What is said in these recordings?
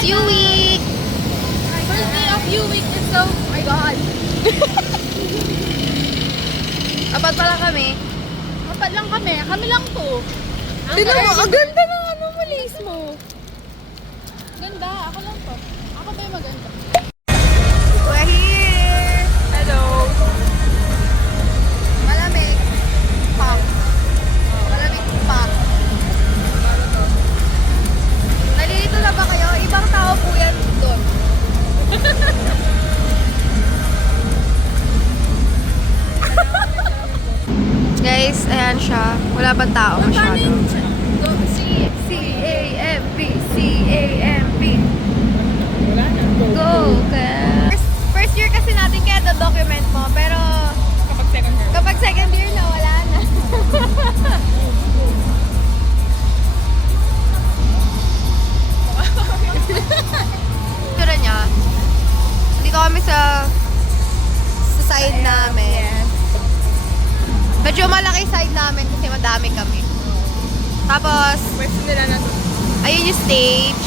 U-Week! First day of U-Week is so... Oh my God. Apat pa lang kami. Apat lang kami. Kami lang to. Tignan mo, ang ganda ng ano mo, lace mo. Ganda. Ako lang to. Ako ba yung maganda? We're here! Hello! Malamig. Pa. Malamig pa. Nalilito na ba kayo? Ibang tao po yan doon. Guys, ayan siya. Wala bang tao masyado? Go, C-A-M-P, C-A-M-P. Go, first year kasi natin kaya document mo, pero kapag second year na, wala na. Tura niya, dito kami sa side namin. Medyo malaki side namin kasi madami kami. Tapos, Pwede nila na to. ayun yung stage.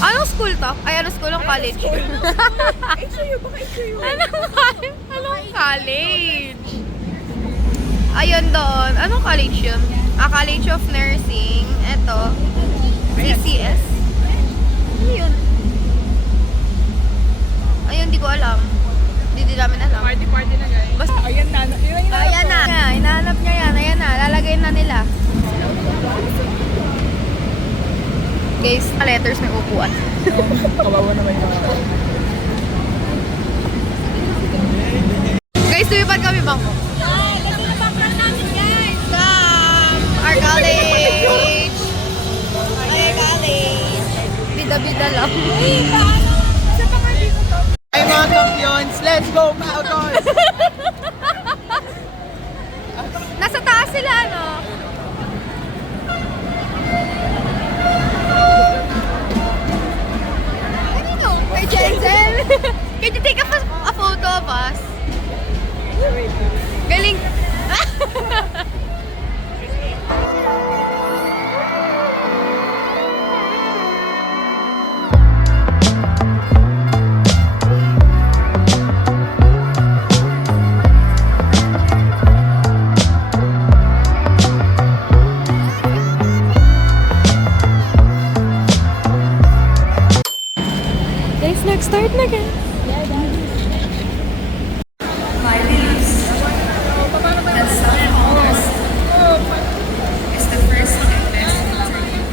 Anong school to? Ay, anong school? Anong college? HU, baka HU. Anong college? Ayun doon. Anong college yun? College of Nursing. Ito. CCS. Ano yun? Ayun, di ko alam. Hindi namin alam. Party na guys. Basta, Ayan na. ayan na. Hinahanap niya yan. Ayan na. Lalagay na nila. Guys, letters may upuan. Kawawa naman yung Guys, lumipad kami bangko. Ay, kasi napakran namin guys. Our college. Our college. Bida-bida lang. Uy, paano? Sa mga dito to? Ay mga champions, let's go Falcons! Nasa taas sila, no? Ano yun? Kay Jensen? Can you take a photo of us? Galing. Guys, nag-start na guys. My leaves. That's the first. It's the first investment for you.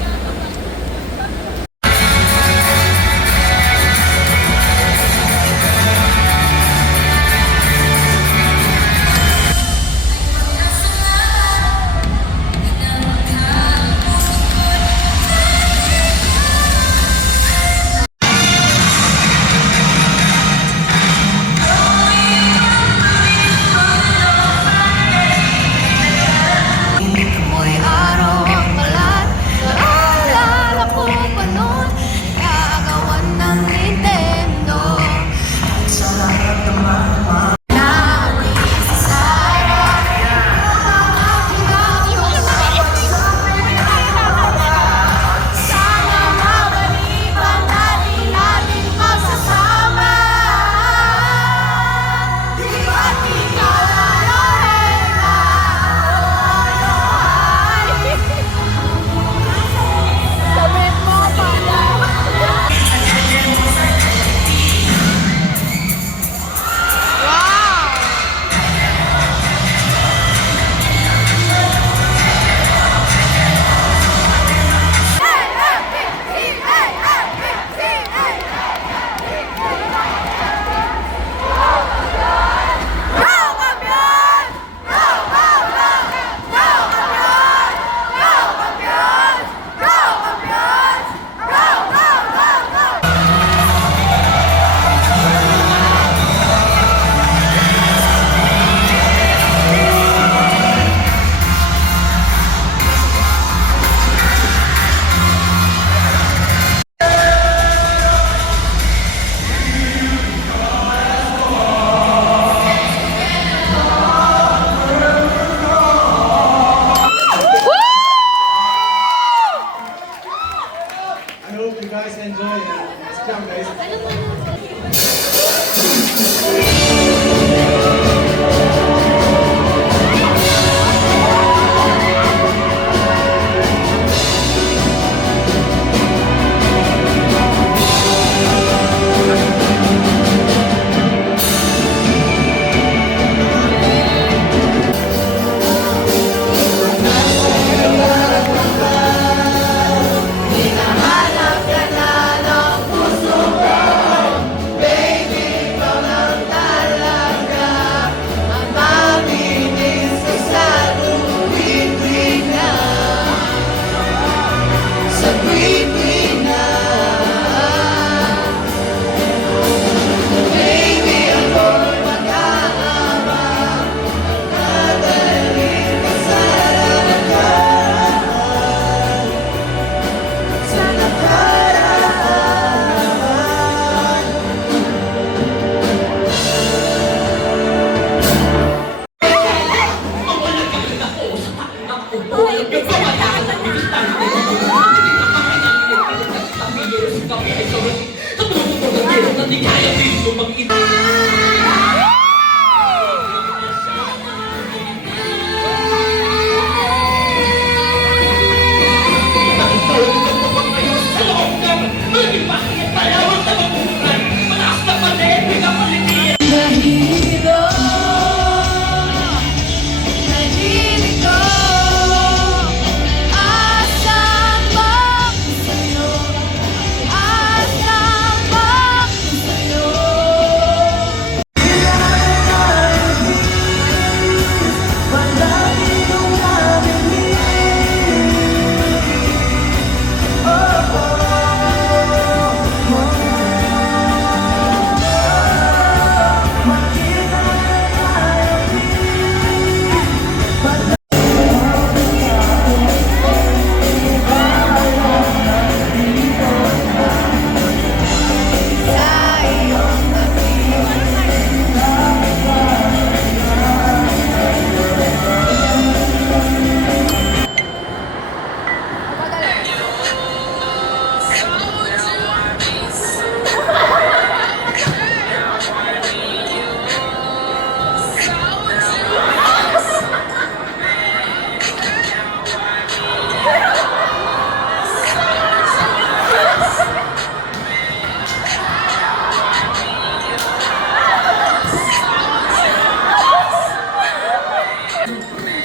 I hope you guys enjoy. Let's jump, guys.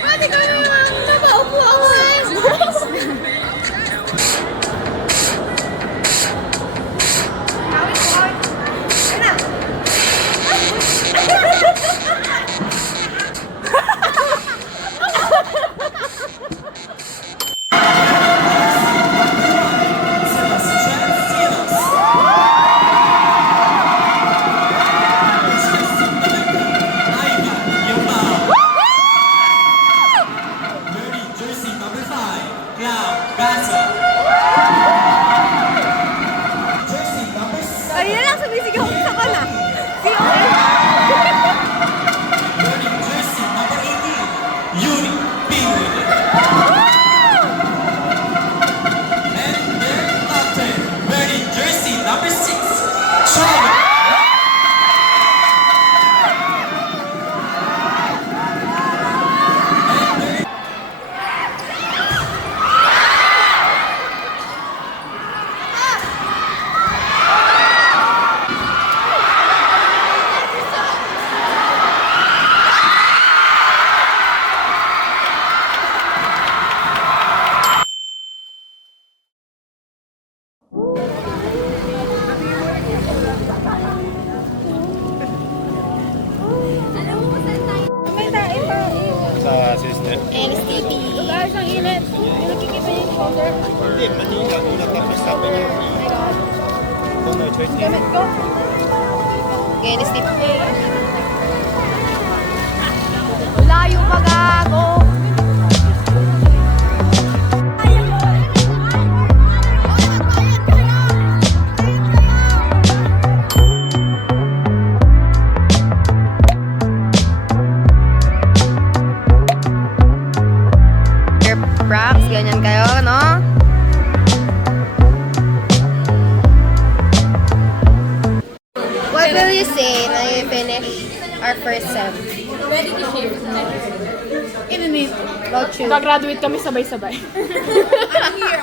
Pwede ko naman napaupo ako Ayun lang, sumisigaw ko sa kana. Yuri Penguin. And their captain, wearing jersey number 6, Charlie. Sa sister. NSTP. Guys, ang init. Hindi nakikita yung shoulder. Hindi, Manila. Una tapos sabi niya. Kung no choice niya. Gamit ko. NSTP. Layo pa gago. Prax, ganyan kayo, no? just say na i-finish our first sem? Ready to shift. Inunit. About you. Gagraduate kami sabay-sabay.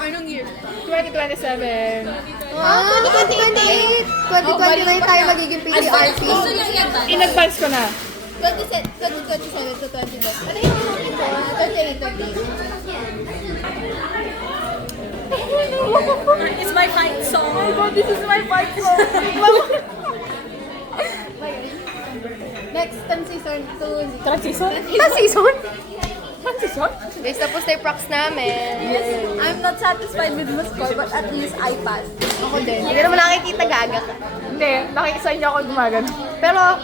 Anong year? 2027. Ah, 2028. 2029 tayo magiging PTRP. Gusto lang yan tayo. In advance ko na. 27 to 29. Ano yung inulit ko? 28. It's my fight song. Oh my God, this is my fight song. Next, season 2. Transition? Season? Transition? Guys, tapos na yung procs namin. I'm not satisfied with my score, but at least I passed. Ako din. Hindi naman nakikita gaga ka. Hindi, nakikisa niyo ako gumagano. Pero,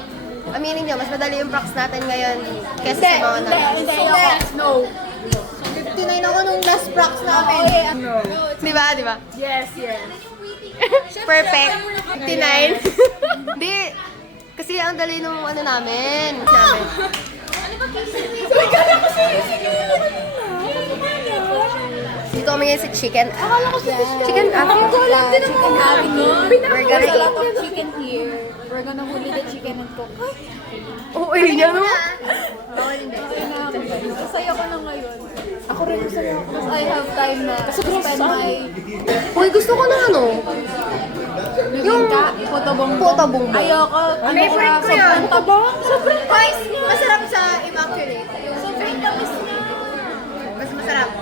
aminin nyo, mas madali yung procs natin ngayon kesa sa mga na. No. 59 ako nung last procs namin. No. Di ba? Di ba? Yes, yes. Perfect. 59. Hindi. Kasi ang dali nung ano namin. Dito kami ngayon sa chicken. Akala ko chicken Chicken avenue. We're gonna There's a lot eat. of chicken here. We're gonna huli the chicken and cook. Oo, ayun niya no? Masaya ko na ngayon. Ako rin masaya ako. Because I have time na to spend my Uy, gusto ko na ano? bibingka, puto bongbong. Ayoko. Favorite ko yan. Sobrang taba. Sobrang Guys, masarap sa immaculate. Sobrang tamis niya. Mas masarap.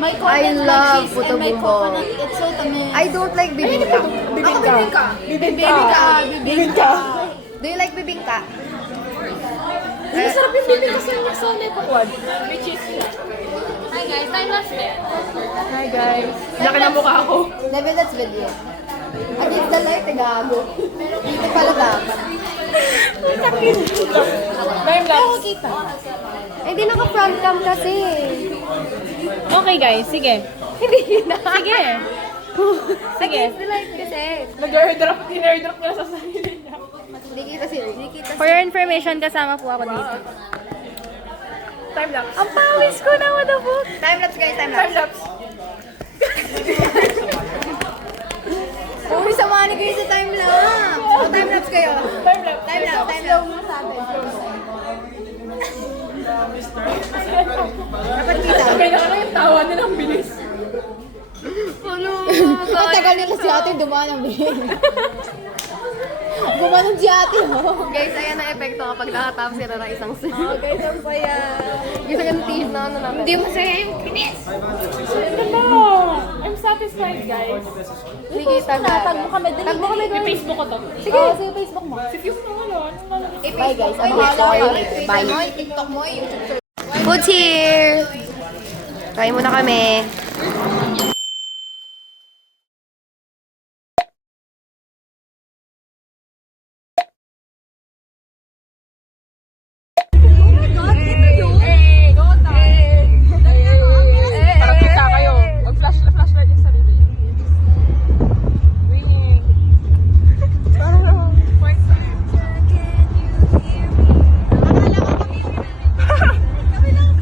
My I coconut, my love cheese, puto and my bongbong. coconut. It's so tamis. I don't like bibingka. Ako bibingka. Bibingka. Do you like bibingka? Masarap yung bibingka sa Maxone Pakuan. Which is... Hi guys, I'm lost there. Hi guys. Laki na mukha ako. Level that's video. Against the light, gago. Dito pala dapat. Time lapse. Eh, di naka-front cam kasi. Okay guys, sige. Hindi na. Sige. Sige. Against the light kasi. Nag-airdrop niya sa sarili niya. Hindi kita si For your information, kasama po ako dito. Time lapse. Ang pawis ko na, what the fuck? Time-lapse guys, Time time-lapse. lapse. Uy, samahan ni kayo sa time-lapse. O, time-lapse kayo. Time lapse. Time-lapse, time-lapse. Dapat kita. Sabay na ano yung tawa nila, ang bilis. Ang tagal nila si ate dumaan ang bihin. Gumanon si ate, oh. Guys, ayan ang epekto kapag nakatapos sila ng isang scene. Guys, ang saya. Gusto yung tease na ano namin. Hindi masaya yung kinis. Diba? I'm satisfied, guys. Hindi kita na. Tag mo kami, dali. Tag mo kami May doon. Facebook ko to. Sige. Oh, sige, Facebook mo. Si Fiuk na wala. Bye guys. Ano ba? Bye. TikTok mo, YouTube. Food's here! Kain muna kami. Parang kita kayo. Mag-flashlight yung sarili. Ringing.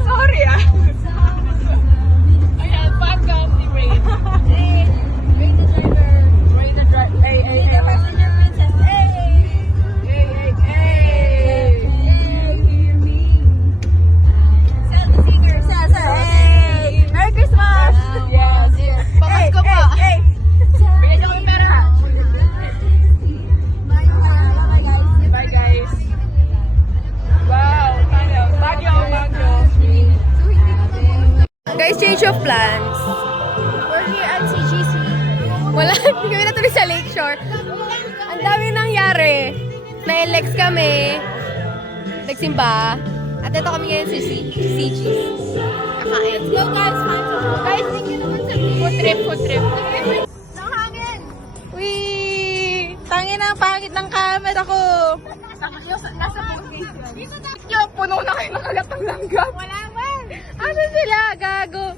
Sorry ah. Ayan, background ni Rain. Rain the driver. Rain the driver. Hey, hey, hey. Merry Christmas! Yes. Pamasko po. Bigyan niyo kami pera. Bye guys. Wow, Baguio. Guys, change of plans. We're here at CGC. Wala, hindi kami natuloy sa Lakeshore. Ang dami nangyari. Na-elex kami. Nagsimba. At ito kami ngayon sa CG's. Kakain. Let's go guys, guys, thank you naman sa Food trip. Nakangin! Wee! Tangin ang pangit ng camera ko. Nasa position. Yung puno na kayo ng kagatang langgam. Wala man! Asa sila? Gago.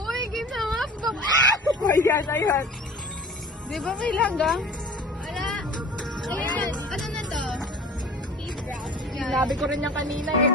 Uy, ginawa ko. Oh my God, ayan. Di ba may langgam? Wala. Ayun, ano na to? Sinabi ko rin yan kanina eh.